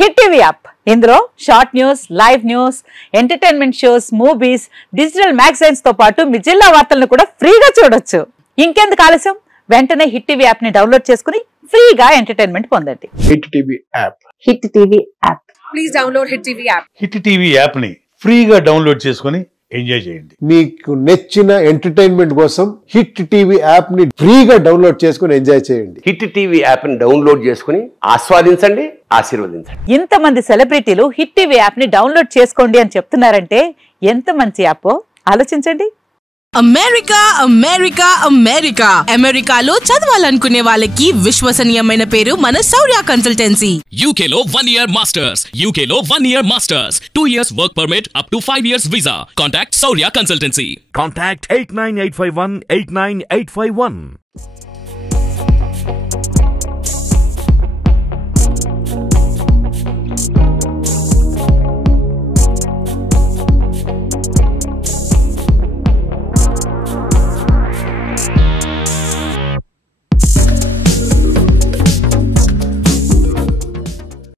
Hit TV app ఇందులో short news, live news, entertainment shows, movies, digital magazines తో పాటు మీ జిల్లా వార్తలను కూడా ఫ్రీగా చూడొచ్చు. ఇంకెందుకు ఆలస్యం, వెంటనే హిట్ టీవీ యాప్ ని డౌన్లోడ్ చేసుకుని ఫ్రీగా ఎంటర్టైన్మెంట్ పొందండి. Hit TV app. Hit TV app. Please download hit TV app. Hit TV app ని ఫ్రీగా డౌన్లోడ్ చేసుకుని ఎంజాయ్ చేయండి. మీకు నచ్చిన ఎంటర్టైన్మెంట్ కోసం హిట్ టీవీ యాప్ ని ఫ్రీగా డౌన్లోడ్ చేసుకుని ఎంజాయ్ చేయండి. హిట్ టీవీ యాప్ ని డౌన్లోడ్ చేసుకుని ఆస్వాదించండి, ఆశీర్వదించండి. ఇంతమంది సెలబ్రిటీలు హిట్ టీవీ యాప్ ని డౌన్లోడ్ చేసుకోండి అని చెప్తున్నారంటే ఎంత మంచి యాప్ ఆలోచించండి. అమెరికా అమెరికా అమెరికా అమెరికాలో చదవాలనుకునే వాళ్ళకి విశ్వసనీయమైన పేరు మన శౌర్య కన్సల్టెన్సీ. UK లో 1 year masters, UK లో 1 year masters, 2 years work permit up to 5 years visa. Contact Saurya Consultancy. Contact 89851 89851.